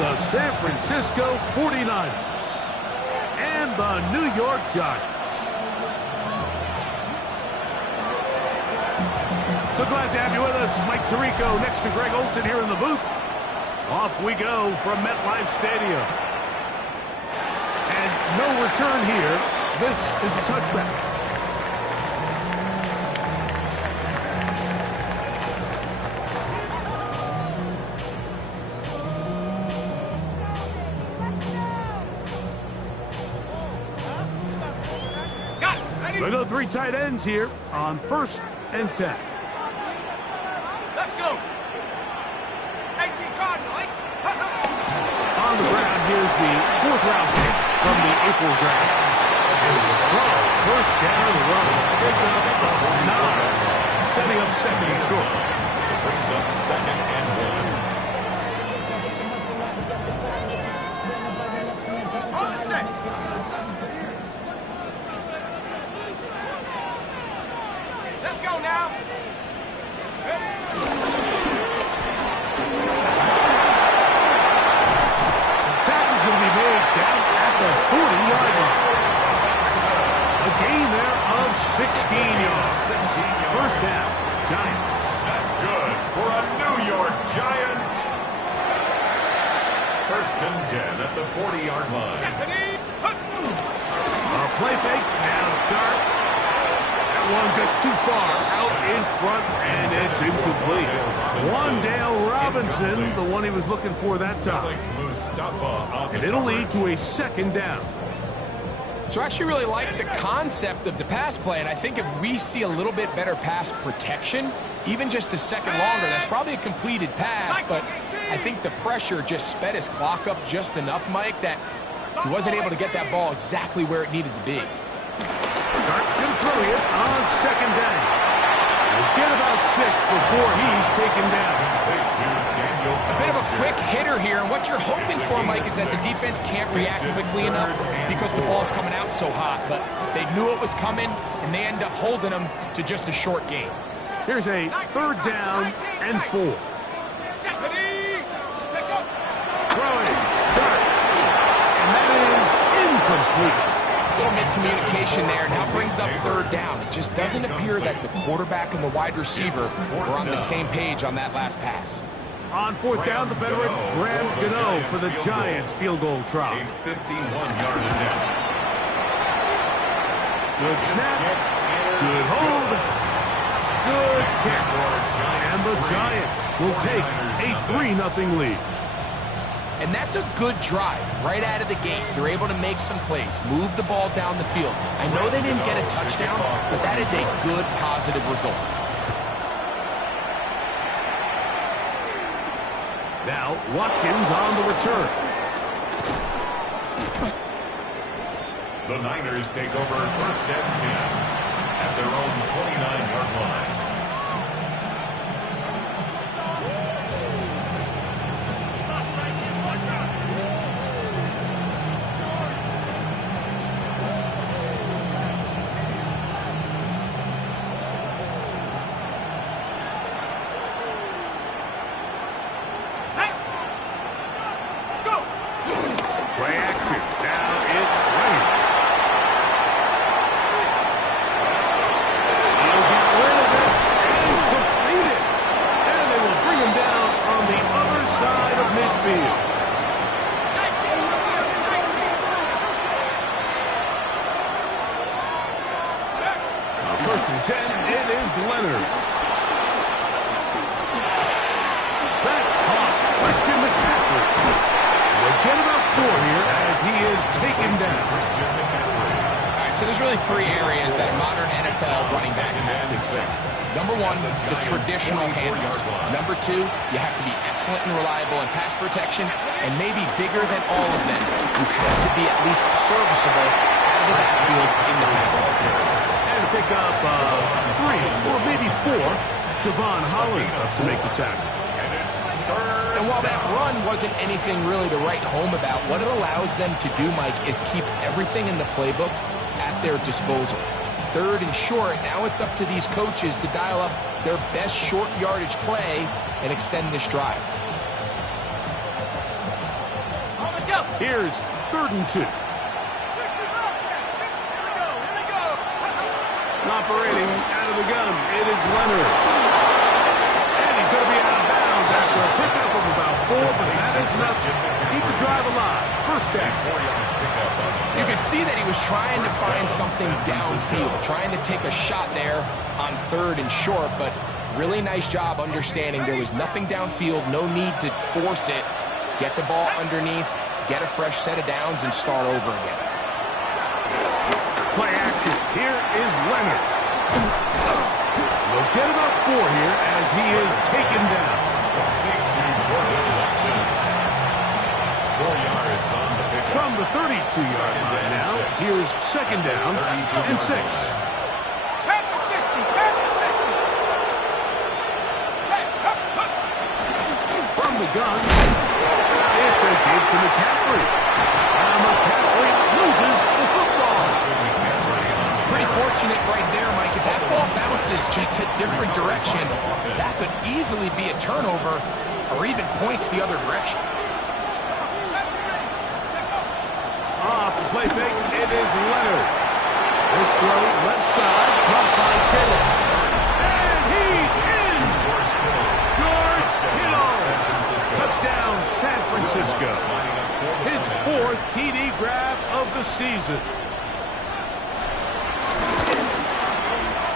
the San Francisco 49ers and the New York Giants. So glad to have you with us. Mike Tirico next to Greg Olsen here in the booth. Off we go from MetLife Stadium. And no return here. This is a touchback. We go 3 tight ends here on 1st and 10. Let's go. 18 Cardinals. On the ground, here's the 4th round pick from the April draft. And it was strong. 1st down run. Picked up 9. Setting up 2nd and short. Brings up 2nd and 1. On the set. Let's go now. Tackle's going to be made down at the 40-yard line. A gain there of 16 yards. 1st down, Giants. That's good for a New York Giant. 1st and 10 at the 40-yard line. A play fake, now dart. That one just too far out in front, and it's incomplete. Wandale Robinson, the one he was looking for that time. And it'll lead to a 2nd down. So I actually really like the concept of the pass play, and I think if we see a little bit better pass protection, even just a second longer, that's probably a completed pass, but I think the pressure just sped his clock up just enough, Mike, that he wasn't able to get that ball exactly where it needed to be. Dart can throw it on 2nd down. We'll get about 6 before he's taken down. A bit of a quick hitter here, and what you're hoping for, Mike, is that the defense can't react quickly enough because the ball's coming out so hot. But they knew it was coming, and they end up holding them to just a short gain. Here's a 3rd down and 4. Throwing, Dart, and that is incomplete. A little miscommunication there. Now brings up 3rd down. It just doesn't appear that the quarterback and the wide receiver were on the same page on that last pass. On 4th down, the veteran Graham Gano for the Giants field goal try. 51-yard attempt. Good snap, good hold, good kick. And the Giants will take a 3-0 lead. And that's a good drive right out of the gate. They're able to make some plays, move the ball down the field. I know they didn't get a touchdown, but that is a good, positive result. Now, Watkins on the return. The Niners take over 1st and 10 at their own 29-yard line. Play action. Now it's Lane. He'll get rid of it and complete it. And they will bring him down on the other side of midfield. Now 1st and 10, it is Leonard. That's caught. Christian McCaffrey. We'll get about 4 here as he is taken down. All right, so there's really 3 areas that a modern NFL running back has to excel. Number 1, the traditional handles. Number 2, you have to be excellent and reliable in pass protection, and maybe bigger than all of them, you have to be at least serviceable out of the backfield in the passing area. And to pick up 3 or maybe 4, Javon Holland up to make the tackle. And while that run wasn't anything really to write home about, what it allows them to do, Mike, is keep everything in the playbook at their disposal. 3rd and short, now it's up to these coaches to dial up their best short yardage play and extend this drive. Here's 3rd and 2. Operating out of the gun, it is Leonard. And he's going to be out of bounds after a pickup of about 4, but that is enough to keep the drive alive. First down. You can see that he was trying to find something downfield, trying to take a shot there on 3rd and short, but really nice job understanding there was nothing downfield, no need to force it. Get the ball underneath, get a fresh set of downs, and start over again. Play action. Here is Leonard. We'll get about 4 here as he is taken down. 4 yards on the pickup. From the 32-yard line now, here's 2nd down and 6. Back to 60. Back to 60. From the gun, it's a give to McCaffrey. McCaffrey loses the football. Pretty fortunate right there, Mike. If that ball bounces just a different direction, that could easily be a turnover or even points the other direction. Off the play fake, it is Leonard. This throw left side, caught by Kittle. And he's in! George Kittle! Touchdown, San Francisco. His 4th TD grab of the season.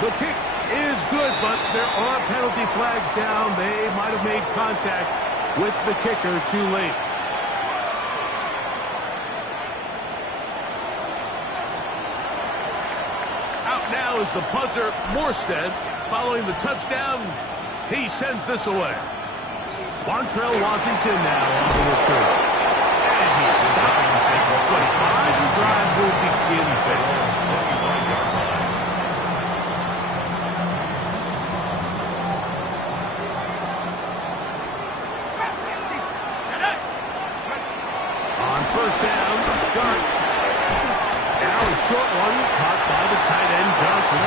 The kick is good, but there are penalty flags down. They might have made contact with the kicker too late. Out now is the punter, Morstead. Following the touchdown, he sends this away. Montrell Washington now on the return. And he stops at the 25. The drive will begin there. On 1st down, Dart. Now a short one caught by the tight end Johnson.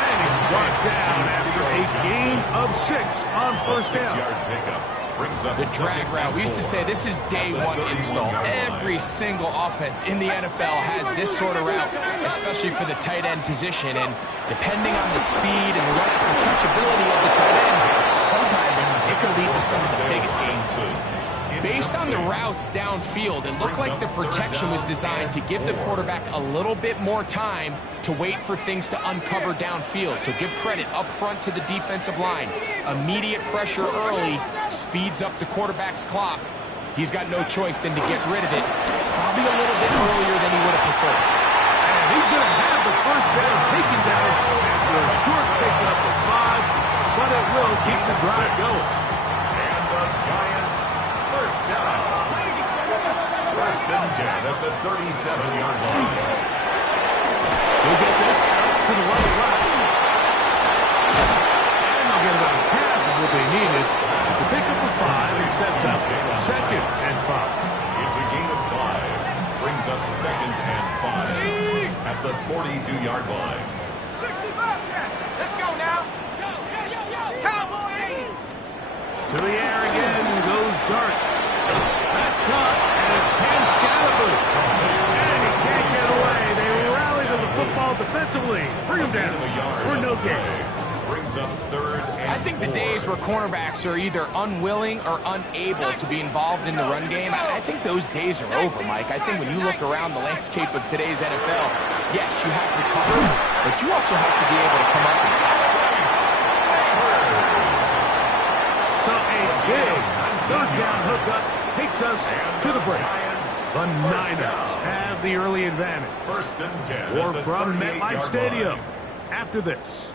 And he's brought down after a gain of 6 on 1st down. The drag route. We used to say this is day 1 install. Every single offense in the NFL has this sort of route, especially for the tight end position. And depending on the speed and the run after catchability of the tight end, sometimes it can lead to some of the biggest gains. Based on the routes downfield, it looked like the protection was designed to give the quarterback a little bit more time to wait for things to uncover downfield. So give credit up front to the defensive line. Immediate pressure early speeds up the quarterback's clock. He's got no choice than to get rid of it, probably a little bit earlier than he would have preferred. And he's going to have the 1st down taken down after a short pickup of 5, but it will keep the drive going. And the Giants, 1st down. 1st and 10 at the 37-yard line. He'll get this out to the left. And they'll get about half of what they needed to pick up a 5 and sets up 2nd and 5. It's a gain of 5. Brings up 2nd and 5 at the 42-yard line. 65. Let's go now. Cowboy! To the air again goes Dart. That's caught, and it's Cam Scalaboo. And he can't get away. They rally to the football defensively. Bring him down for no gain. Brings up 3rd and I think the days where cornerbacks are either unwilling or unable to be involved in the run game, I think those days are over, Mike. I think when you look around the landscape of today's NFL, yes, you have to cover, but you also have to be able to come up and tackle. So a big 3rd down hookup takes us to the break. The Niners have the early advantage. 1st and 10. Or from MetLife Stadium after this.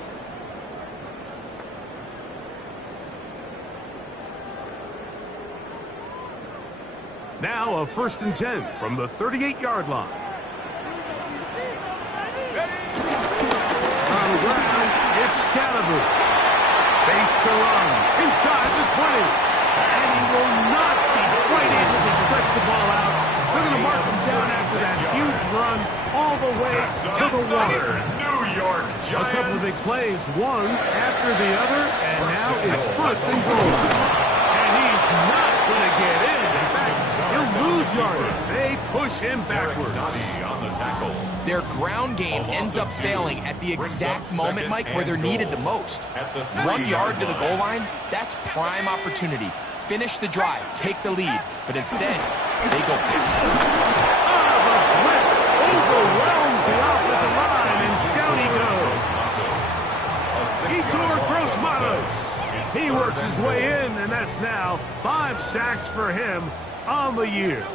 Now a 1st and 10 from the 38-yard line. On the ground, it's Scalaboo. Space to run inside the 20. And he will not be quite able to stretch the ball out. They're going to mark him down after that huge run all the way to the 1. New York Giants. A couple of big plays, one after the other, and now it's 1st and goal. And he's not going to get in. In fact, he'll lose yardage. They push him backwards. On the tackle. Their ground game ends up failing at the exact moment, Mike, where they're needed the most. 1 yard to the goal line, that's prime opportunity. Finish the drive, take the lead, but instead, they go backwards. The blitz overwhelms the offensive line, and down he goes. Etor Gross-Matos. He works his way in, and that's now 5 sacks for him on the year.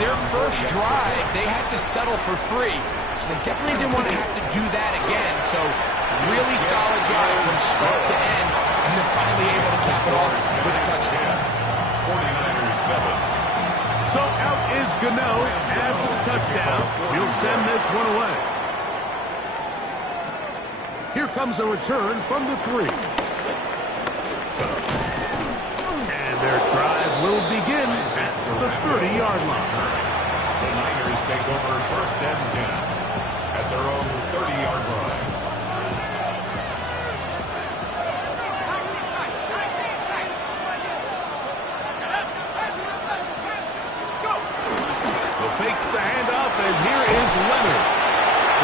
Their first drive, they had to settle for 3. So they definitely didn't want to have to do that again. So really solid drive from start to end. And they're finally able to cap it off with a touchdown. 49ers 7. So out is Gano after the touchdown. He'll send this one away. Here comes a return from the 3. Their drive will begin at the 30-yard line. The Niners take over 1st and 10 at their own 30-yard line. They'll fake the handoff, and here is Leonard.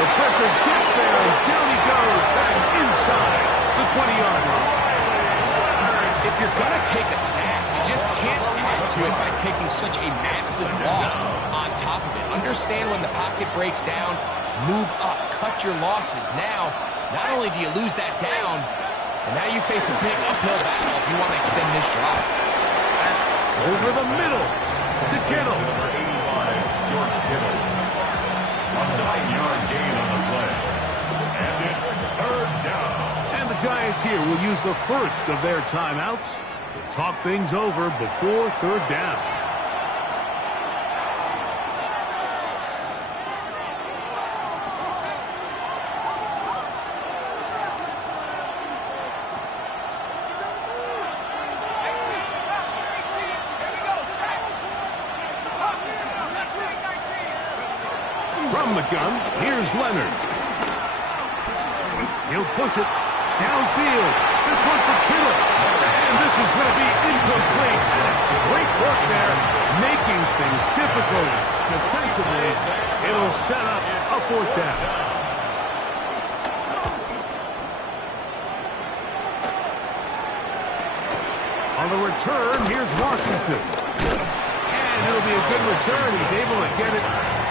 The pressure gets there, and down he goes back inside the 20-yard line. If you're going to take a sack, you just can't add to it by taking such a massive loss on top of it. Understand when the pocket breaks down, move up, cut your losses. Now, not only do you lose that down, but now you face a big uphill battle if you want to extend this drive. Over the middle to Kittle. Number 85, George Kittle. A 9-yard gain on the play. And it's 3rd down. And the Giants here will use the first of their timeouts to talk things over before 3rd down. From the gun, here's Leonard. He'll push it downfield. This one for Kittle. And this is going to be incomplete. Great work there, making things difficult defensively. It'll set up a 4th down. On the return, here's Washington. And it'll be a good return. He's able to get it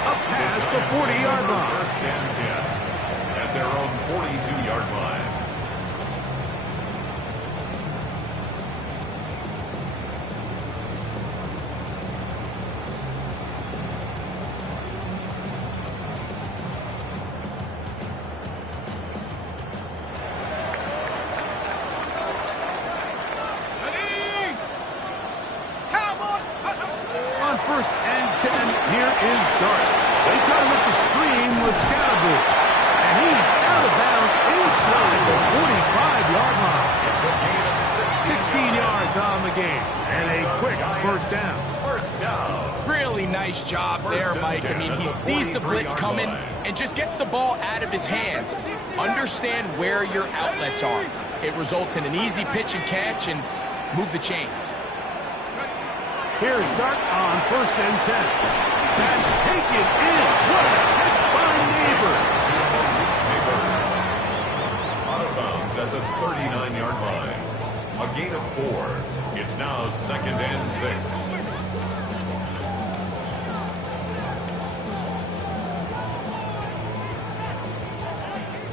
up past the 40-yard line. 1st and 10 at their own 42-yard line. On 1st and 10, here is Dart. They try to look the screen with Scatterboo. And he's out of bounds inside the 45-yard line. It's a gain of 16 yards on the game. And a quick 1st down. 1st down. Really nice job there, Mike. I mean, he sees the blitz coming and just gets the ball out of his hands. Understand where your outlets are. It results in an easy pitch and catch and move the chains. Here's Dart on 1st and 10. That's taken in. What a catch by Neighbors. Out of bounds at the 39-yard line. A gain of 4. It's now 2nd and 6.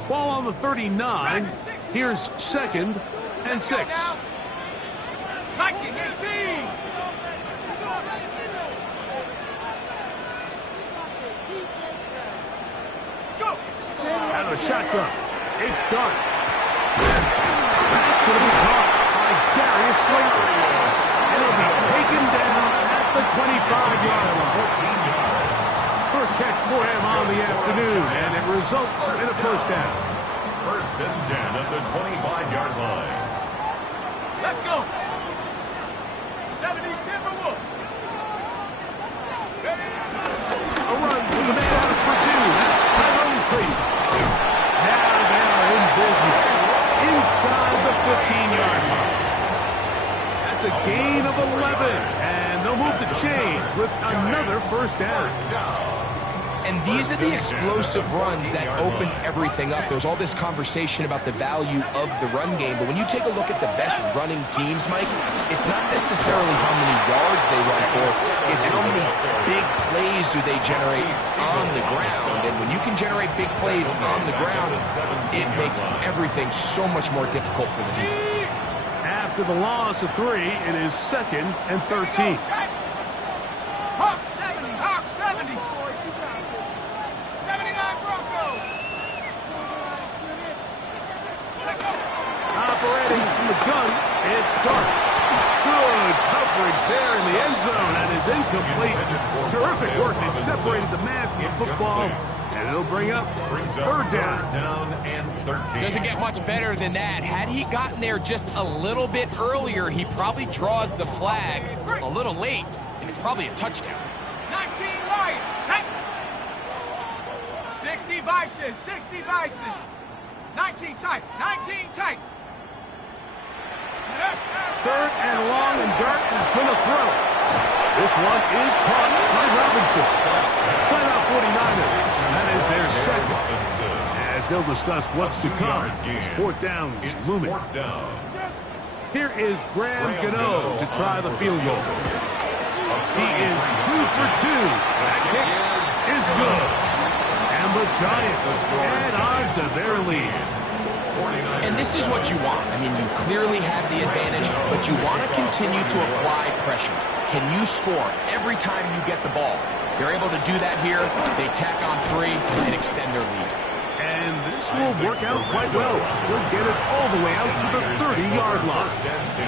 Ball on the 39. Here's 2nd and 6. 19-18. And a shotgun. It's Dart. That's going to be caught by Darius Slayton. And it'll be taken down at the 25-yard line. 14 yards. First catch for him on the afternoon, and it results in a 1st down. First and 10 at the 25-yard line. Let's go. 70 Timberwolves. A run with the man out of Purdue. That's Tyrone Tracy. Now they are in business inside the 15-yard line. That's a gain of 11, and they'll move the chains with another first down. And these are the explosive runs that open everything up. There's all this conversation about the value of the run game, but when you take a look at the best running teams, Mike, it's not necessarily how many yards they run for, it's how many big plays do they generate on the ground. And when you can generate big plays on the ground, it makes everything so much more difficult for the defense. After the loss of 3, it is 2nd and 13. Hawk 70, Hawk 70. 79 Broncos. Operating from the gun, it's Dark. Good coverage there in the end zone, and is incomplete. Terrific work. They separated the man from the football, and it'll bring up third down and 13. Doesn't get much better than that. Had he gotten there just a little bit earlier, he probably draws the flag a little late, and it's probably a touchdown. 19 Lions. 60 Bison, 60 Bison. 19 tight, 19 tight. Third and long, and Dart is going to throw. This one is caught by Robinson. Flat-out 49ers. That is their second. As they'll discuss what's to come, as fourth down is looming. Here is Graham Gano to try the field goal. He is 2 for 2. That kick is good. And the Giants add on to their lead. And this is what you want. I mean, you clearly have the advantage, but you want to continue to apply pressure. Can you score every time you get the ball? They're able to do that here. They tack on 3 and extend their lead. And this will work out quite well. They'll get it all the way out to the 30-yard line. First and 10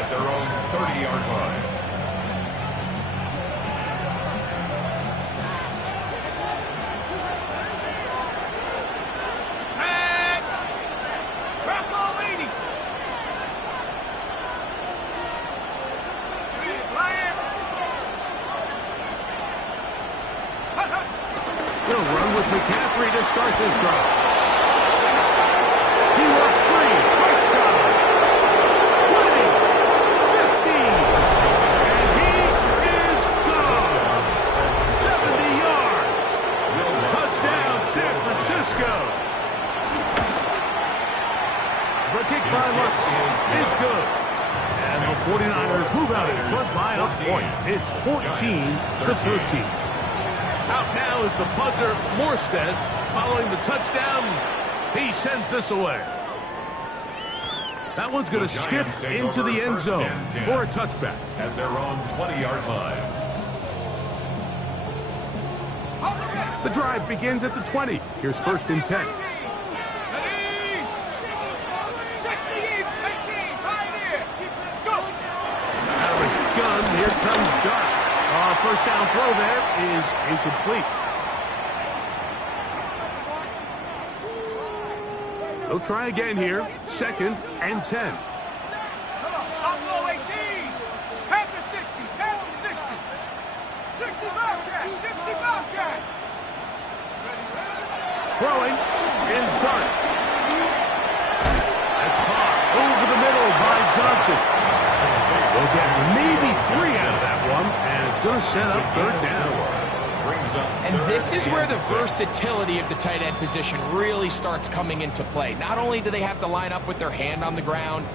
at their own 30-yard line. He'll run with McCaffrey to start this drive. He works free, right side. 20, 15, and he is gone. 70 yards. Touchdown, San Francisco. The kick by Lutz is good. And the 49ers move out in front by a point. It's 14-13. Out now is the punter, Morstead. Following the touchdown, he sends this away. That one's going to skip into the end zone for a touchback. At their own 20-yard line. The drive begins at the 20. Here's first and 10. Out of the gun, here comes Dark. First down throw there is incomplete. They'll try again here. Second and 10. Buffalo 18. Panther 60. Panther 60. 60 Bobcats. 60 Bobcats. Throwing is Dark. That's caught over the middle by Johnson. They'll get maybe 3 out of that one, and it's going to set up third down. And this is where the versatility of the tight end position really starts coming into play. Not only do they have to line up with their hand on the ground,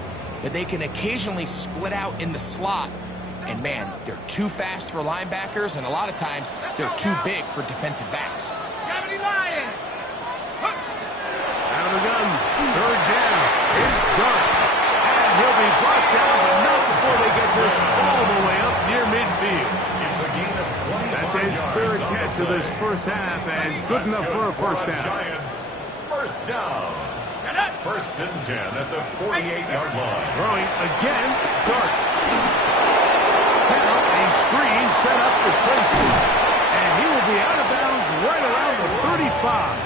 but they can occasionally split out in the slot. And man, they're too fast for linebackers, and a lot of times they're too big for defensive backs. 70 Lions. Out of the gun, third down. It's Dark. And he'll be brought down, but not before they get this all the way up near midfield. It's a gain of 20. That's his third catch of this first half, and good enough for a first down. Giants, first down. First and 10 at the 48-yard line. Throwing again, Dark. Now a screen set up for Tracy, and he will be out of bounds right around the 35.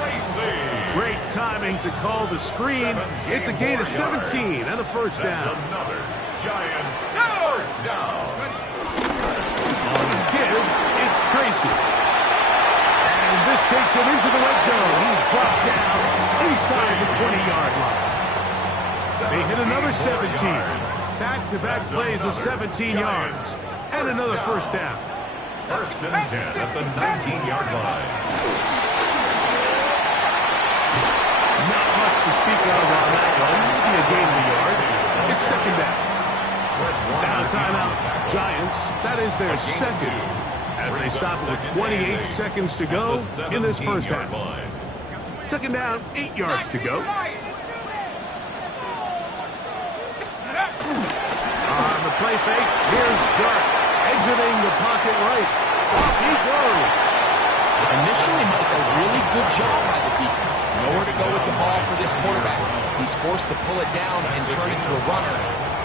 Tracy. Great timing to call the screen. It's a gain of 17 and a first down. That's another Giants first down. On the give, it's Tracy. And this takes him into the red zone. He's brought down inside the 20-yard line. They hit another 17. Back-to-back plays of 17 yards. And another first down. First and 10 at the 19-yard line. Not much to speak of on that one. Maybe a gain of a yard. It's second down. Now timeout, Giants. That is their second. As they stop it with 28 seconds to go in this first half. Second down, 8 yards to go. On the play fake, here's Dark. Exiting the pocket right. Off he goes. Initially, Mike, a really good job by the defense. Nowhere to go with the ball for this quarterback. He's forced to pull it down and turn into a runner.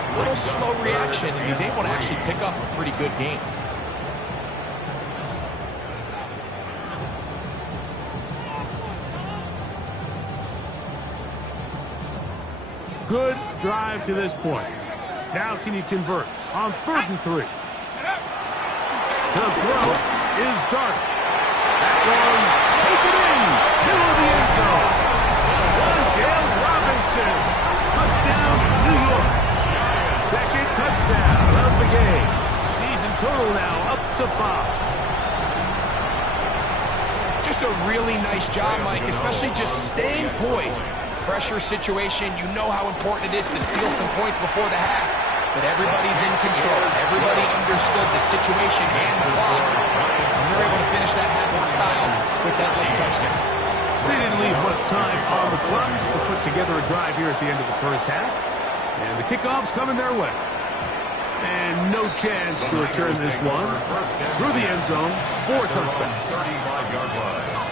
A little slow reaction, and he's able to actually pick up a pretty good game. Good drive to this point. Now can you convert on 3rd and 3? The throw is Dark. That one, take it in, middle of the end zone. Dale Robinson, touchdown, New York. Second touchdown of the game. Season total now up to 5. Just a really nice job, Mike, especially just staying poised. Pressure situation, you know how important it is to steal some points before the half. But everybody's in control. Everybody understood the situation and the clock. And they're able to finish that half in style with that late touchdown. They didn't leave much time on the clock to put together a drive here at the end of the first half. And the kickoff's coming their way. And no chance to return this one. Through the end zone for a touchback. 35-yard line.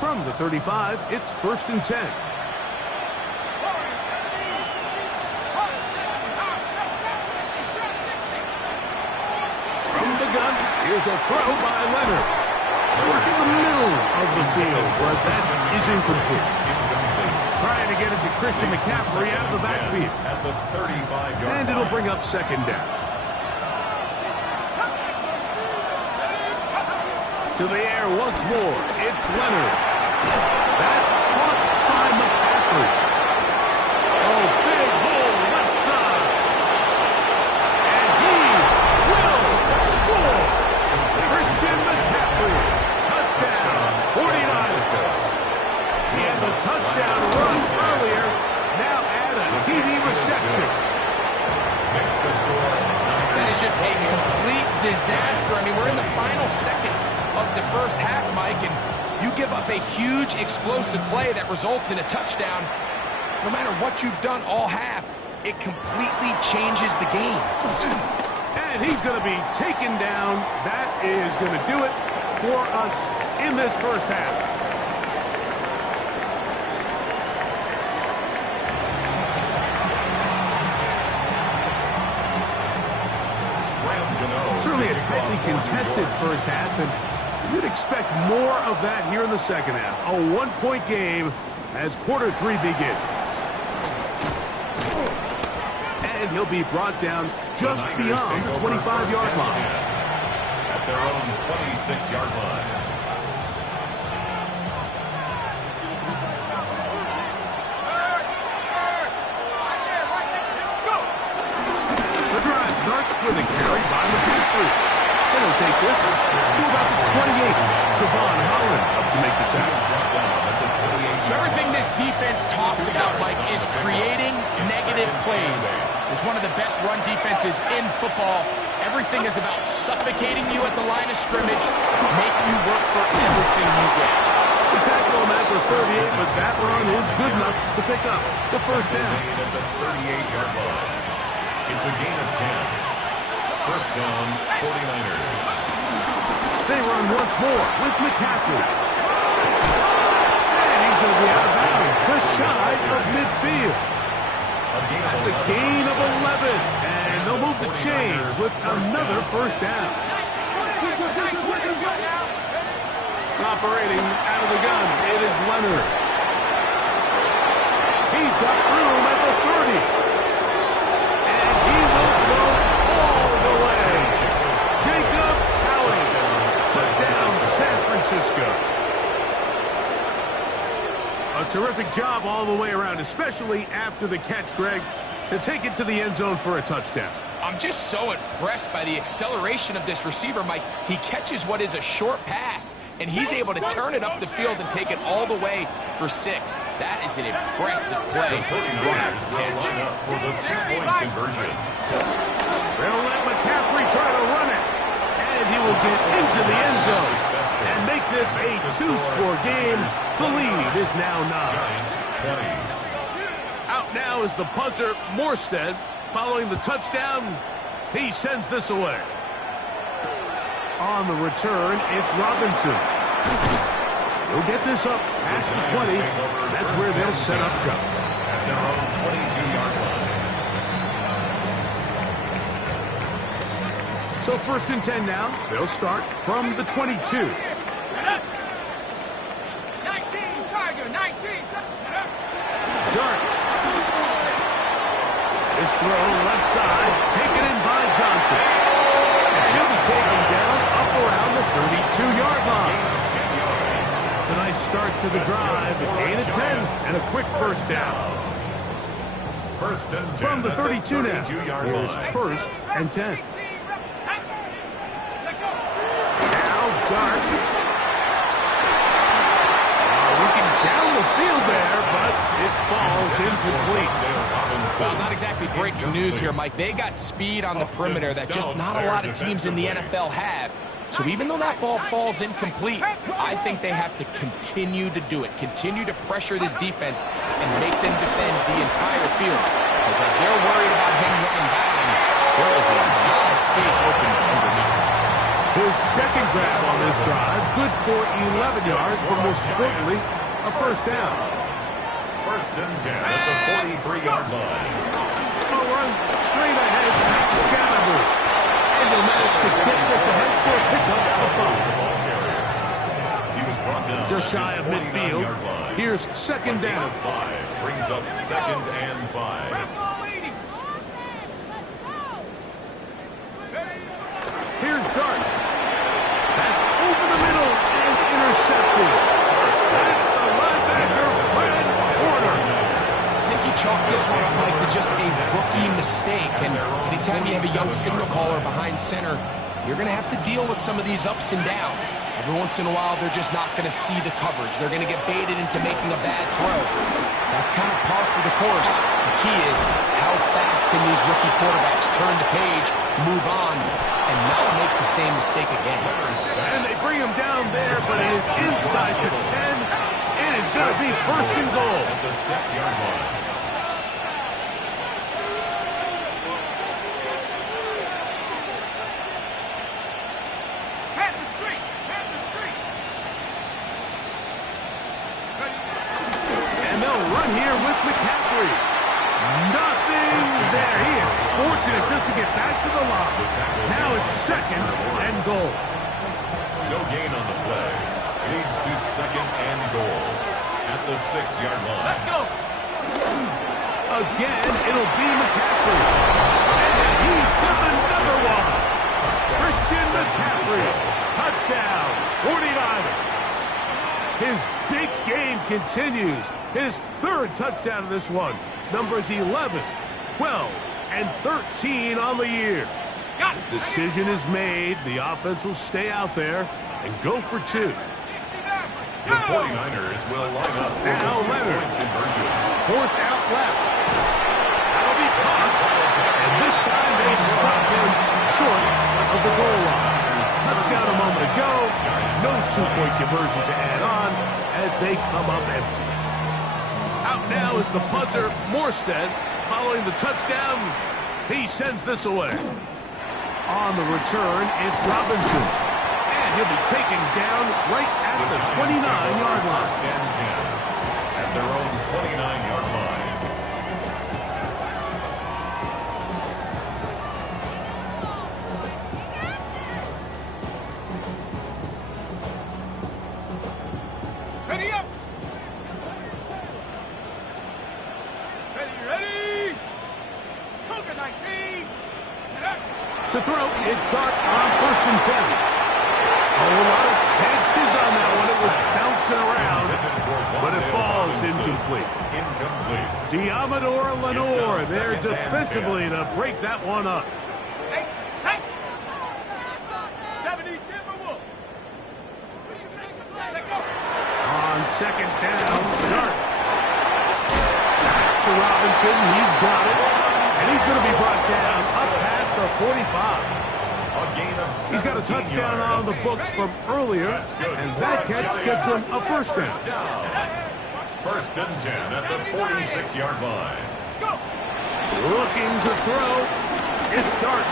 From the 35, it's 1st and 10. From the gun, here's a throw by Leonard. In the middle of the field, but that is incomplete. Trying to get it to Christian McCaffrey out of the backfield. At the 35-yard line. And it'll bring up second down. To the air once more, it's Leonard. That's caught by McCaffrey. Oh, big hole left side. And he will score. Christian McCaffrey. Touchdown. 49ers. He had the touchdown run earlier. Now add a TD reception. Makes the score. That is just a complete disaster. I mean, we're in the final seconds of the first half, Mike, and you give up a huge explosive play that results in a touchdown. No matter what you've done all half, it completely changes the game. And he's going to be taken down. That is going to do it for us in this first half. Certainly a tightly contested first half, and you'd expect more of that here in the second half. A one-point game as quarter 3 begins. And he'll be brought down just beyond the 25-yard line. At their own 26-yard line. The drive starts with a carry by McCaffrey. They'll take this to about the 28. Devon Holland up to make the tackle. So everything this defense talks about, Mike, is creating negative plays. It's one of the best run defenses in football. Everything is about suffocating you at the line of scrimmage, make you work for everything you get. The tackle him at the 38, but that run is good enough to pick up the first down. At the 38-yard line. It's a gain of 10. First down, 49ers. They run once more with McCaffrey. And he's going to be out of bounds, just shy of midfield. That's a gain of 11, and they'll move the chains with another first down. Operating out of the gun, it is Leonard. He's got room at the 30. And he will go all the way. Jacob Howie. Touchdown, San Francisco. A terrific job all the way around, especially after the catch, Greg, to take it to the end zone for a touchdown. I'm just so impressed by the acceleration of this receiver, Mike. He catches what is a short pass, and he's able to turn it up the field and take it all the way for 6. That is an impressive play. For the 6-point conversion. They'll let McCaffrey try to run it, and he will get into the end zone and make this a 2-score game. The lead is now 9. Out now is the punter, Morstead. Following the touchdown, he sends this away. On the return, it's Robinson. He'll get this up past the 20. That's where they'll set up shop. At their own 22-yard line. So 1st and 10 now. They'll start from the 22. 19, Tiger, 19. Dart. This throw left side, taken in by Johnson. And he'll be taken down up around the 32-yard line. It's a nice start to the drive. A gain of 10 and a quick first down. 1st and 10 From the 32 now. 32-yard Here's line. 1st and 10. Now Dart. Looking down the field there, but it falls incomplete. Well, not exactly breaking news here, Mike. They got speed on the perimeter that just not a lot of teams in the NFL have. So even though that ball falls incomplete, I think they have to continue to do it, continue to pressure this defense and make them defend the entire field. Because as they're worried about him running back, there is a lot of space open underneath. His second grab on this drive, good for 11 yards, but most importantly, a first down. 1st and 10 at the 43-yard line. A run straight ahead, Excalibur. And he'll manage to get this ahead for a pickup of 5. He was brought down Just shy of midfield. Here's 2nd down. 5 brings up 2nd and 5. Here's Dart. That's over the middle and intercepted. That's the linebacker, Fred Warner. I think you chalk this one up, Mike, to just a rookie mistake. And anytime you have a young signal caller behind center, you're going to have to deal with some of these ups and downs. Every once in a while, they're just not going to see the coverage. They're going to get baited into making a bad throw. That's kind of par for the course. The key is how fast can these rookie quarterbacks turn the page, move on, and not make the same mistake again. And they bring him down there, but it is inside the 10. It is going to be 1st and goal. At the 6-yard line. And they'll run here with McCaffrey. Nothing there. He is fortunate just to get back to the line. Now it's 2nd and goal. No gain on the play. Leads to 2nd and goal at the 6-yard line. Let's go. Again, it'll be McCaffrey. And he's got another one. Christian McCaffrey. Touchdown, 49ers. His big game continues. His 3rd touchdown of this one. Numbers 11, 12, and 13 on the year. The decision is made. The offense will stay out there and go for 2. The 49ers will line up for Now the Leonard. 2-point conversion. Forced out left. That'll be caught. And this time they stop him short of the goal line. Touchdown a moment ago. No 2-point conversion to add on as they come up empty. Out now is the punter, Morstead. Following the touchdown, he sends this away. On the return, it's Robinson. And he'll be taken down right at the 29-yard line. 1st and 10. at their own 29-yard line. Ready up. Ready. Cougar 19. To throw, it's Dart on 1st and 10. A lot of chances on that one. It was bouncing around, but it falls incomplete. Diamador Lenore there defensively to break that one up. 70 Timberwolves. On 2nd down, Dart. Back to Robinson. He's got it. And he's going to be brought down up past the 45. He's got a touchdown on the books from earlier, and that catch gets him a 1st down. 1st and 10 at the 46-yard line. Looking to throw. It's Dart.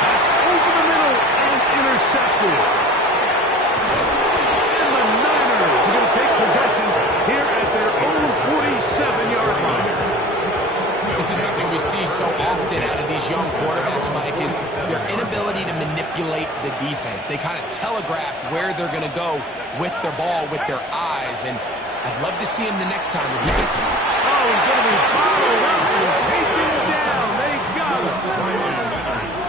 That's over the middle and intercepted. And the Niners are going to take possession here at their own 47-yard line. This is something we see so often out of these young quarterbacks, Mike, is their inability to manipulate the defense. They kind of telegraph where they're going to go with their ball, with their eyes, and I'd love to see him the next time that he gets... Oh, he's going to be followed up and taken down. They got him.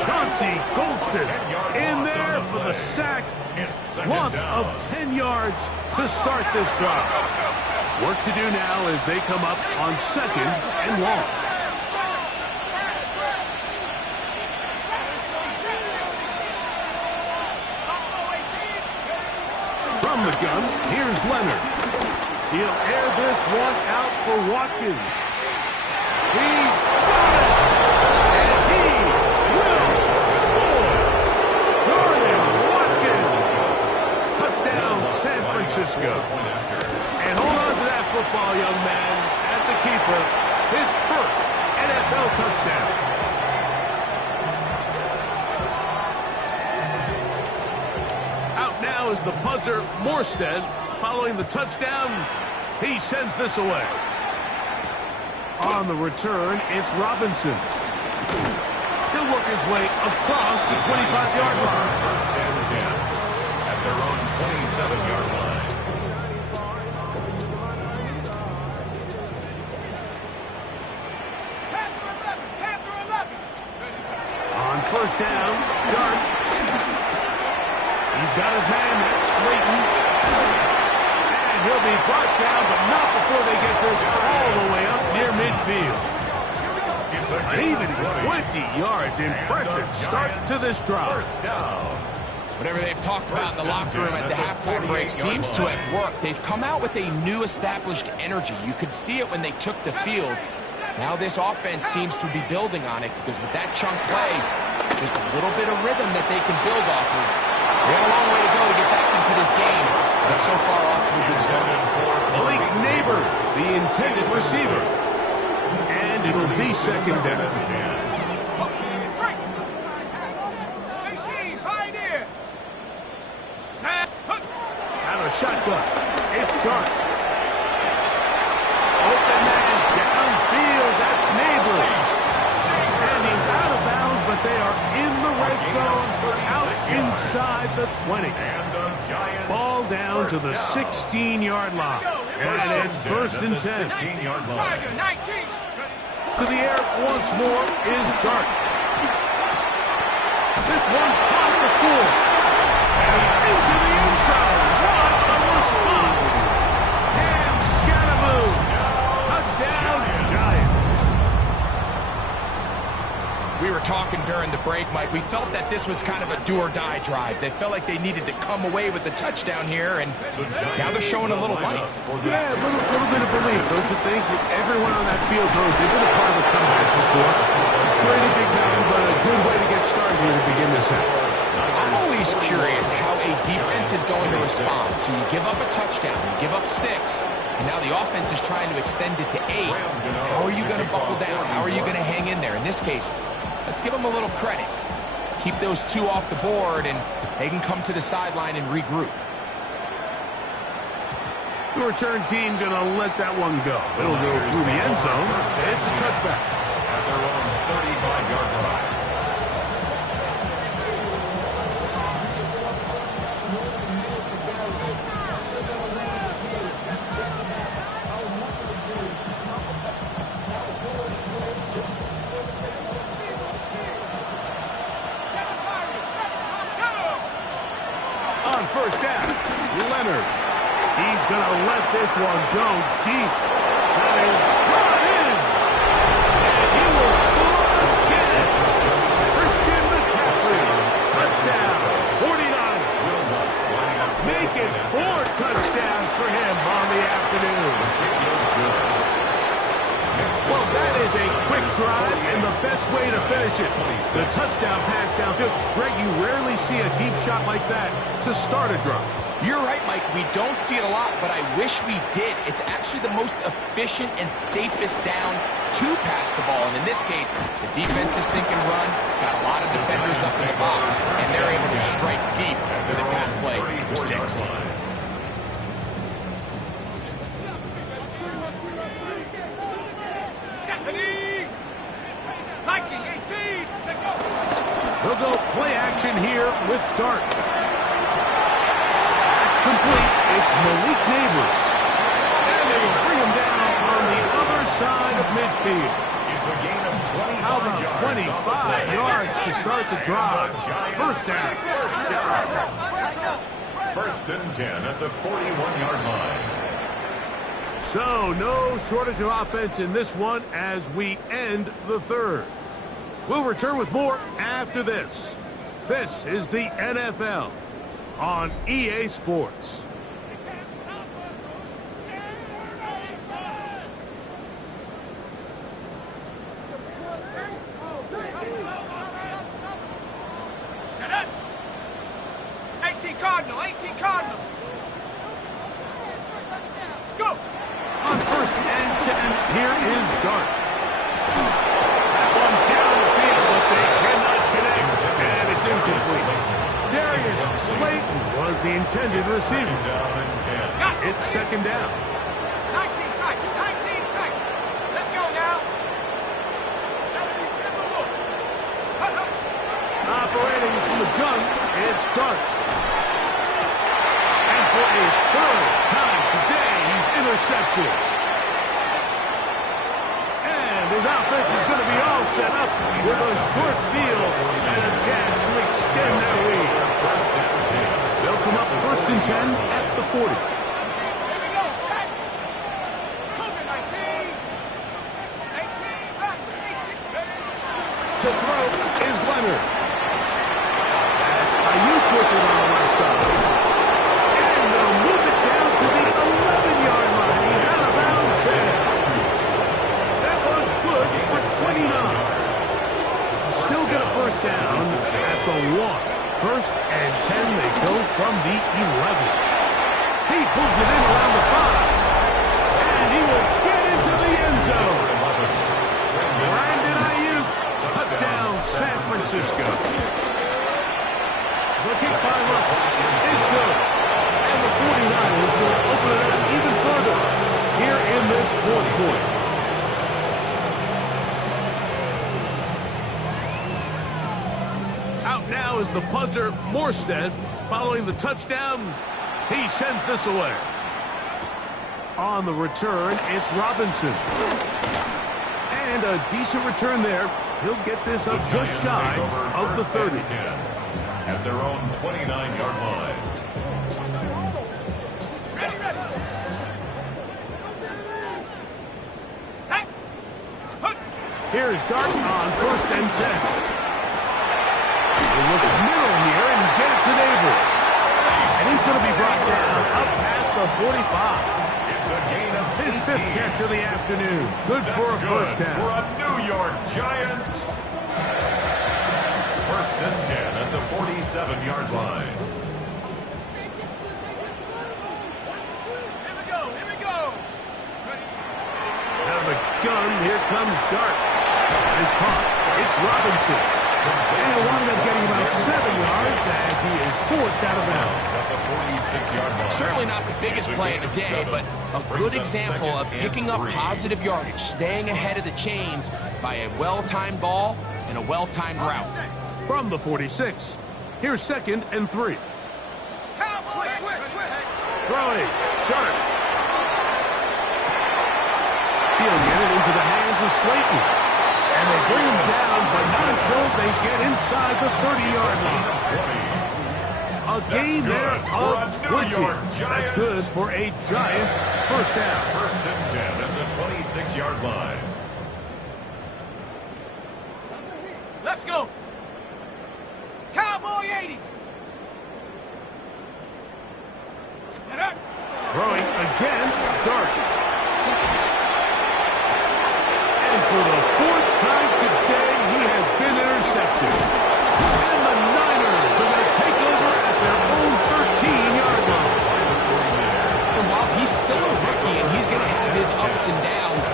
Chauncey Golston in there for the sack. Loss of 10 yards to start this drive. Work to do now as they come up on 2nd and long. From the gun, here's Leonard. He'll air this one out for Watkins. He's got it! And he will score! Jordan Watkins! Touchdown, San Francisco. And hold on to that football, young man. That's a keeper. His 1st NFL touchdown. Out now is the punter, Morstead. Following the touchdown, he sends this away. On the return, it's Robinson. He'll work his way across the 25-yard line. 1st and 10 at their own 27-yard line. On 1st down, Dart. He's got his man, that's Slayton. And he'll be brought down, but not before they get this all the way up near midfield. An even 20 yards. Impressive start to this drive. 1st down. Whatever they've talked about in the locker room at the halftime break seems to have worked. They've come out with a new established energy. You could see it when they took the field. Now this offense seems to be building on it because with that chunk play, just a little bit of rhythm that they can build off of. They have a long way to go to get back into this game, but so far off to a good start. Malik Neighbors, the intended receiver. And it'll be 2nd down. 18, Pioneer. Out of shotgun. It's Dart. Open man downfield. That's Neighbors. And he's out of bounds, but they are in the red zone, out inside the 20. Ball down to the 16-yard line. And it's 1st and 10. 16-yard line. To the air once more is Dart. This one caught the floor. And into the end zone. What a response. Cam Scanaboo. Touchdown, Giants. We were talking during the break, Mike. We felt that this was kind of a do-or-die drive. They felt like they needed to come away with the touchdown here, and now they're showing a little life. Yeah, a little bit of belief, don't you think? Everyone on that field knows they've been a part of a comeback before. It's a pretty big mountain, but a good way to get started here to begin this half. I'm always curious how a defense is going to respond. So you give up a touchdown, you give up 6, and now the offense is trying to extend it to 8. How are you going to buckle down? How are you going to hang in there? In this case, let's give them a little credit. Keep those 2 off the board, and they can come to the sideline and regroup. The return team going to let that one go. It'll go through the end zone. It's a touchback. At their own 35-yard line. On first down, Leonard. He's going to let this one go deep. That is brought in. And he will score again. Christian McCaffrey. Touchdown, 49ers. Make it 4 touchdowns for him on the afternoon. Well, that is a quick drive and the best way to finish it. The touchdown pass downfield. Greg, you rarely see a deep shot like that to start a drive. You're right, Mike. We don't see it a lot, but I wish we did. It's actually the most efficient and safest down to pass the ball. And in this case, the defense is thinking run, got a lot of defenders up in the box, and they're able to strike deep with a pass play for 6. He'll go play action here with Dart. That's complete. It's Malik Neighbors. And they will bring him down on the other side of midfield. It's a gain of 25 How about yards. 25 yards to start the drive? First down. First and 10 at the 41-yard line. So, no shortage of offense in this one as we end the third. We'll return with more after this. This is the NFL on EA Sports. Cardinal, 18 Cardinal. Let's go. On first and 10, here is Dart. That one down the field, but they cannot connect, and it's incomplete. Darius Slayton was the intended receiver. It's second down. 19 tight, 19 tight. Let's go now. Operating from the gun, it's Dart. For a third time today, he's intercepted. And his offense is going to be all set up with a short field and a chance to extend their lead. They'll come up first and 10 at the 40. Here we go, set. Cougar 19. 18, back, 18. To throw is Leonard. That's Ayuk working on the left side. To the 11-yard line. He's out of bounds there. That was good for 29. Still get a first down at the 1. First and 10, they go from the 11. He pulls it in around the 5. And he will get into the end zone. Brandon Ayuk, touchdown San Francisco. The kick by Lutz is good. And the 49ers will open it up even further here in this fourth quarter. Out now is the punter, Morstead. Following the touchdown, he sends this away. On the return, it's Robinson. And a decent return there. He'll get this up just shy of the 30. At their own 29-yard line. Here's Dart on first and 10. He'll look middle here and get it to Neighbors. And he's going to be brought down up past the 45. It's a gain of His 5th catch of the afternoon. Good for a first down. For a New York Giants. First and 10 at the 47-yard line. Here we go. Out of the gun, here comes Dart. Is caught. It's Robinson. And it wound up getting about 7 yards as he is forced out of bounds. At the 46-yard line. Certainly not the biggest play of the day, but a good example of picking up positive yardage, staying ahead of the chains by a well-timed ball and a well-timed route. From the 46, here's 2nd and 3. Throwing, Dark. He'll get it into the hands of Slayton. And they bring him down, but not until they get inside the 30-yard line. A gain there of 20. That's good for a Giant first down. 1st and 10 at the 26-yard line. Let's go. Cowboy 80. Throwing again, Dark. And for the 4th time today, he has been intercepted. And the Niners are going to take over at their own 13-yard line. And while he's still a rookie and he's going to have his ups and downs,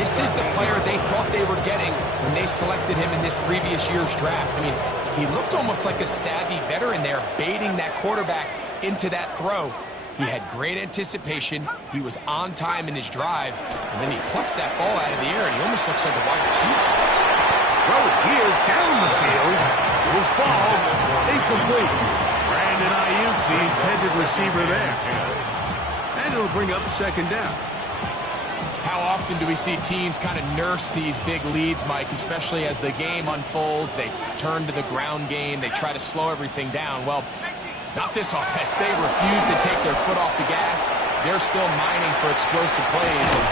this is the player they thought they were getting when they selected him in this previous year's draft. I mean, he looked almost like a savvy veteran there, baiting that quarterback into that throw. He had great anticipation. He was on time in his drive, and then he plucks that ball out of the air, and he almost looks like a wide receiver. Throw here down the field. Will fall incomplete. Brandon Ayuk, the intended receiver there. And it'll bring up 2nd down. How often do we see teams kind of nurse these big leads, Mike, especially as the game unfolds? They turn to the ground game. They try to slow everything down. Well, not this offense. They refuse to take their foot off the gas. They're still mining for explosive plays. And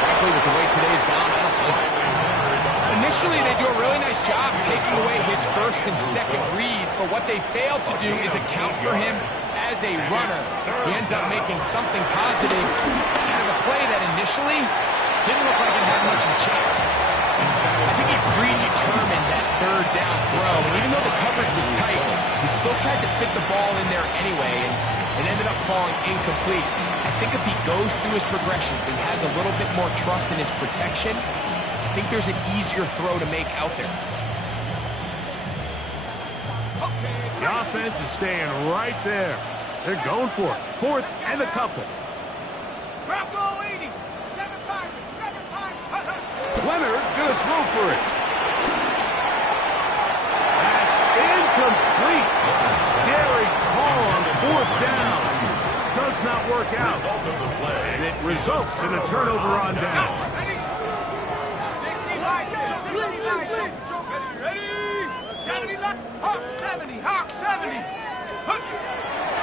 frankly, with the way today's gone, I don't know. Initially, they do a really nice job taking away his 1st and 2nd read, but what they fail to do is account for him as a runner. He ends up making something positive out of a play that initially didn't look like it had much of a chance. I think he predetermined that 3rd down throw, and even though the coverage was tight, he still tried to fit the ball in there anyway, and it ended up falling incomplete. I think if he goes through his progressions and has a little bit more trust in his protection, I think there's an easier throw to make out there. The offense is staying right there. They're going for it. 4th and a couple. Bravo 80. 7-5. Leonard going to throw for it. That's incomplete. Derek Hall on 4th down. Does not work out. Result of the play. And it results in a turnover on down. 60 by 60 by 60. Ready? 70 left. Hawk 70. Hawk 70.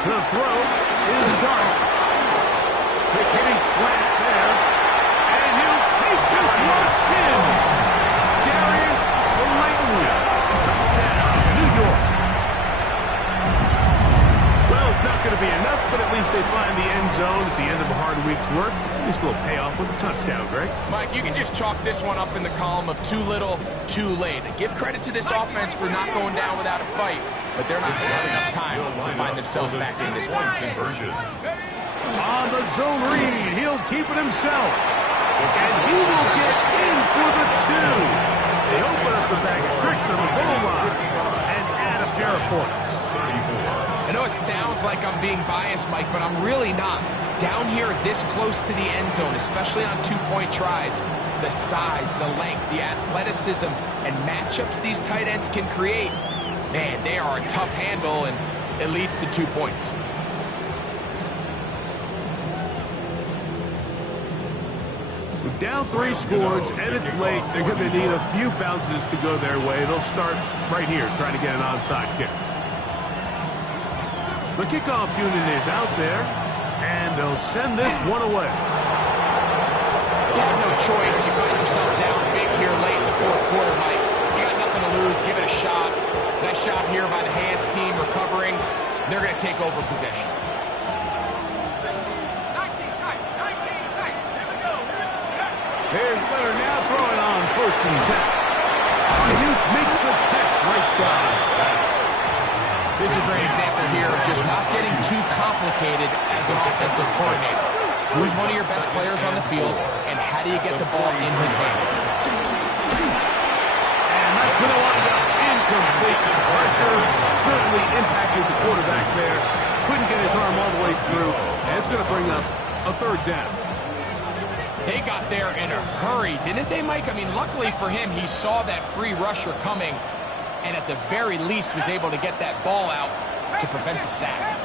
The throw is Dark. Quick hitting slant there. And he'll take this one in. Darius Slayton. Touchdown, New York. Well, it's not going to be enough, but at least they find the end zone at the end of a hard week's work. This will pay off with a touchdown, Greg. Mike, you can just chalk this one up in the column of too little, too late. Give credit to this offense for not going down without a fight, but they're not having enough time to find themselves back in this point. Conversion. On the zone read, he'll keep it himself. And he will get in for the 2. They open up the bag of tricks on the goal line and add up their points. I know it sounds like I'm being biased, Mike, but I'm really not. Down here this close to the end zone, especially on 2-point tries, the size, the length, the athleticism, and matchups these tight ends can create, man, they are a tough handle, and it leads to 2 points. With down 3 scores, and it's late, they're going to need a few bounces to go their way. They'll start right here, trying to get an onside kick. The kickoff unit is out there, and they'll send this one away. You have no choice. You find yourself down big here late in the 4th quarter, Mike. You got nothing to lose. Give it a shot. Nice job here by the hands team recovering. They're going to take over possession. 19 tight. 19 tight. Here we go. Here's Leonard now throwing on 1st and 10. Ayuk makes the catch right side. This is a great example here of just not getting too complicated as an offensive coordinator. Who's one of your best players on the field, and how do you get the ball in his hands? And that's going to wind up incomplete. Pressure certainly impacted the quarterback there. Couldn't get his arm all the way through, and it's going to bring up a third down. They got there in a hurry, didn't they, Mike? I mean, luckily for him, he saw that free rusher coming, and at the very least was able to get that ball out to prevent the sack.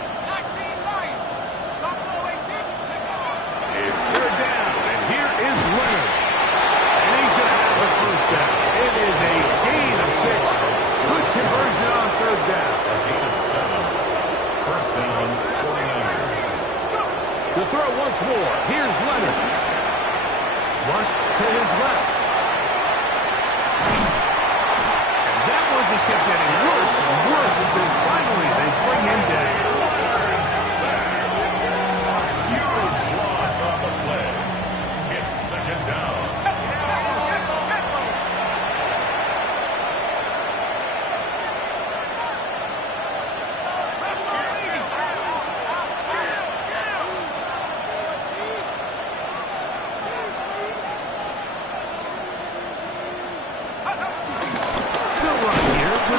It's third down, and here is Leonard. And he's going to have a first down. It is a gain of 6. Good conversion on third down. A gain of 7. First down, 49ers. To throw once more, here's Leonard. Flushed to his left. And that one just kept getting worse and worse until finally they bring him down. Huge loss on the play. It's second down.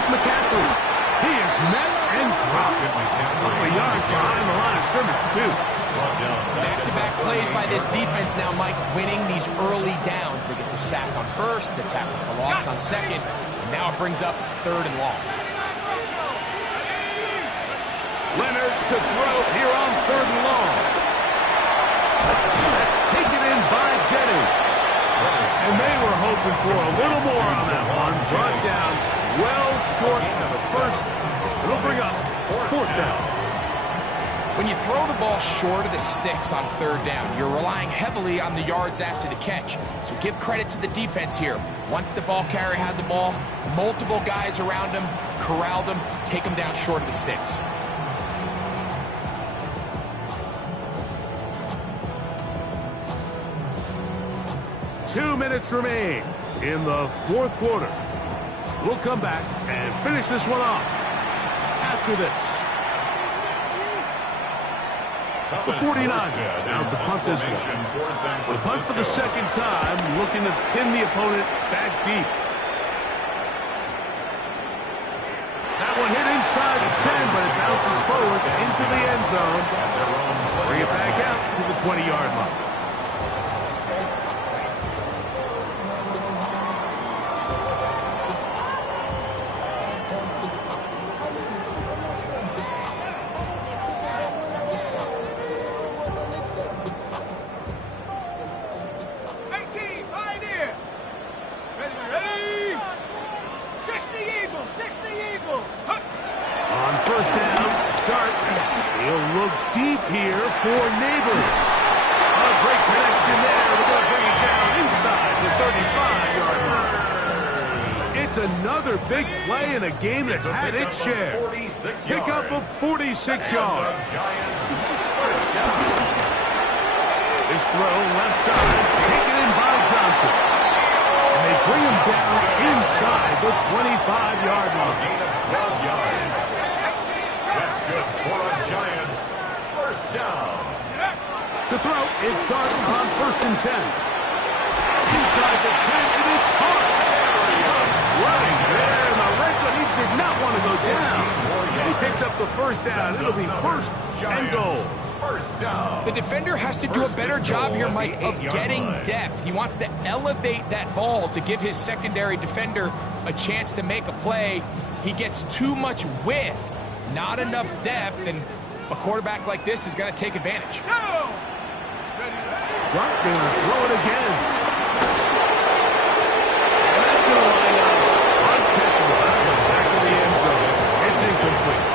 McCaffrey. He is met and dropped. Couple of yards behind the line of scrimmage, too. Back-to-back plays by this defense now, Mike, winning these early downs. They get the sack on first, the tackle for loss on second, and now it brings up third and long. Leonard to throw here on third and long. That's taken in by Jennings. And they were hoping for a little more on that one. Brought down well short of the first. It'll bring up fourth down. When you throw the ball short of the sticks on third down, you're relying heavily on the yards after the catch. So give credit to the defense here. Once the ball carrier had the ball, multiple guys around him, corralled him, take him down short of the sticks. Two minutes remain in the fourth quarter. We'll come back and finish this one off after this. The 49ers now to punt this one. The punt for the second time, looking to pin the opponent back deep. That one hit inside the 10, but it bounces forward into the end zone. Bring it back out to the 20-yard line. Deep here for Neighbors. A great connection there. We're going to bring it down inside the 35-yard line. It's another big play in a game that's had its share. Pick up of 46 yards. This throw left side, taken in by Johnson. And they bring him down inside the 25-yard line. Gain of 12 yards. That's good for a Giants. First down. To throw, it's Dart on 1st and 10. Inside the 10, it is caught. Right there in the red zone. He did not want to go down. He picks up the first down. It'll be first and goal. First down. The defender has to do a better job here, Mike, of getting depth. He wants to elevate that ball to give his secondary defender a chance to make a play. He gets too much width, not enough depth, and a quarterback like this is going to take advantage. Go! Dart going to throw it again. And that's going to line up uncatchable at the back of the end zone. It's incomplete.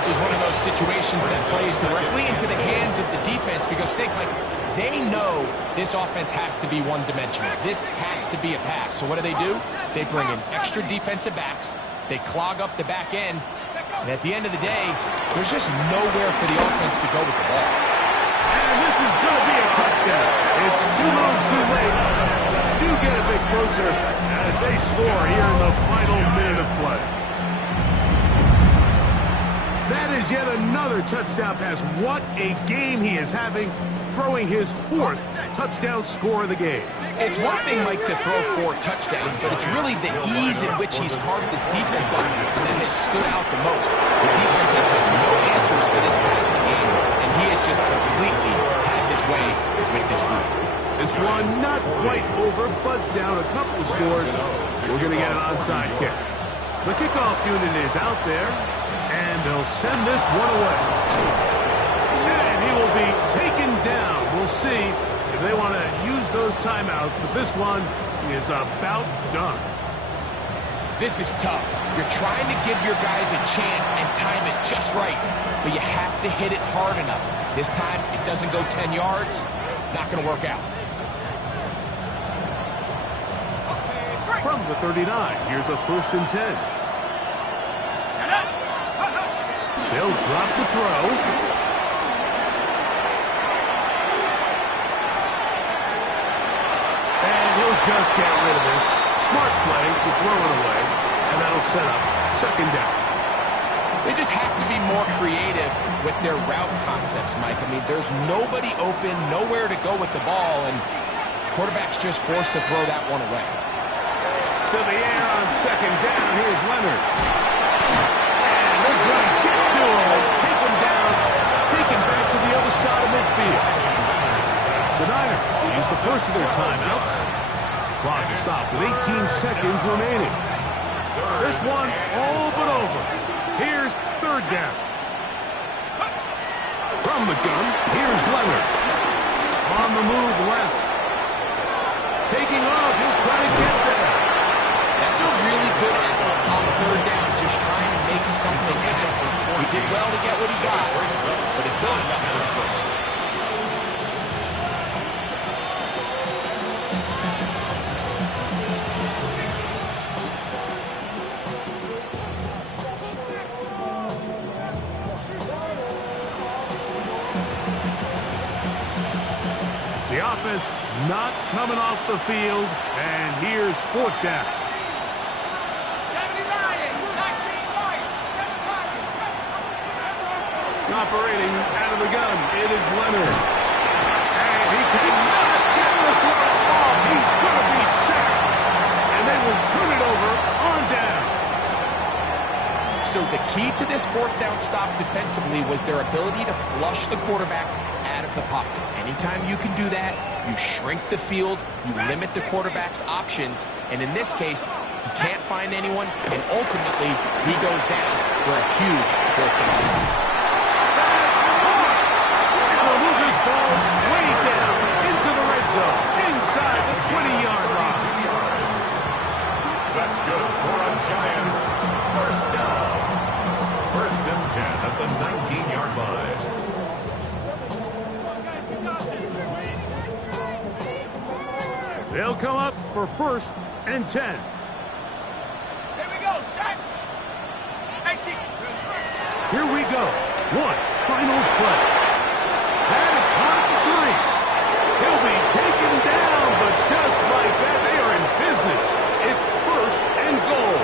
This is one of those situations that plays directly into the hands of the defense because think, like, they know this offense has to be one-dimensional. This has to be a pass. So what do? They bring in extra defensive backs. They clog up the back end. And at the end of the day, there's just nowhere for the offense to go with the ball. And this is going to be a touchdown. It's too little too late. Do get a bit closer as they score here in the final minute of play. That is yet another touchdown pass. What a game he is having, throwing his 4th touchdown score of the game. It's one thing, Mike, to throw 4 touchdowns, but it's really the ease in which he's carved this defense up that has stood out the most. The defense has had no answers for this passing game, and he has just completely had his way with this group. This one not quite over, but down a couple of scores. We're going to get an onside kick. The kickoff unit is out there, and they'll send this one away. And he will be taken down. We'll see if they want to use those timeouts, but this one is about done. This is tough. You're trying to give your guys a chance and time it just right, but you have to hit it hard enough. This time, it doesn't go 10 yards. Not going to work out. From the 39, here's a 1st and 10. They'll drop to throw. And he'll just get rid of this. Smart play to throw it away, and that'll set up 2nd down. They just have to be more creative with their route concepts, Mike. I mean, there's nobody open, nowhere to go with the ball, and quarterback's just forced to throw that one away. To the air on 2nd down. Here's Leonard. And they're going to get to him and take him down, take him back to the other side of midfield. The Niners will use the first of their timeouts. Clock is stopped with 18 seconds remaining. This one all but over. Here's 3rd down. From the gun, here's Leonard. On the move left. Taking off, he'll try to get there. That's a really good effort on 3rd down, just trying to make something happen. He did well to get what he got, but it's not enough for the first. The offense not coming off the field, and here's 4th down. 70 Lions, 19 Lions, 7 Lions, 7 Operating out of the gun, it is Leonard. And he cannot get the throw. Oh, he's going to be sacked. And they will turn it over on down. So the key to this 4th down stop defensively was their ability to flush the quarterback out of the pocket. Anytime you can do that, you shrink the field, you limit the quarterback's options, and in this case, he can't find anyone, and ultimately, he goes down for a huge 4th down stop. He'll move his ball way down into the red zone, inside the 20-yard line. That's good for a Giants. 1st down. 1st and 10 at the 19-yard line. They'll come up for 1st and 10. Here we go, set. 18. Here we go. One final play. That is caught at the 3. He'll be taken down, but just like that, they are in business. It's 1st and goal.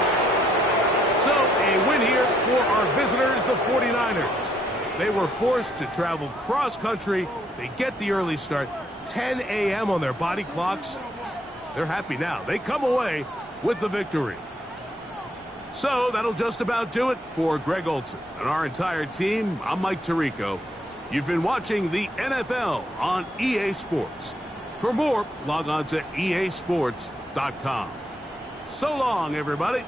So a win here for our visitors, the 49ers. They were forced to travel cross-country. They get the early start. 10 a.m. on their body clocks. They're happy now. They come away with the victory. So that'll just about do it for Greg Olson and our entire team. I'm Mike Tirico. You've been watching the NFL on EA Sports. For more, log on to easports.com. So long, everybody.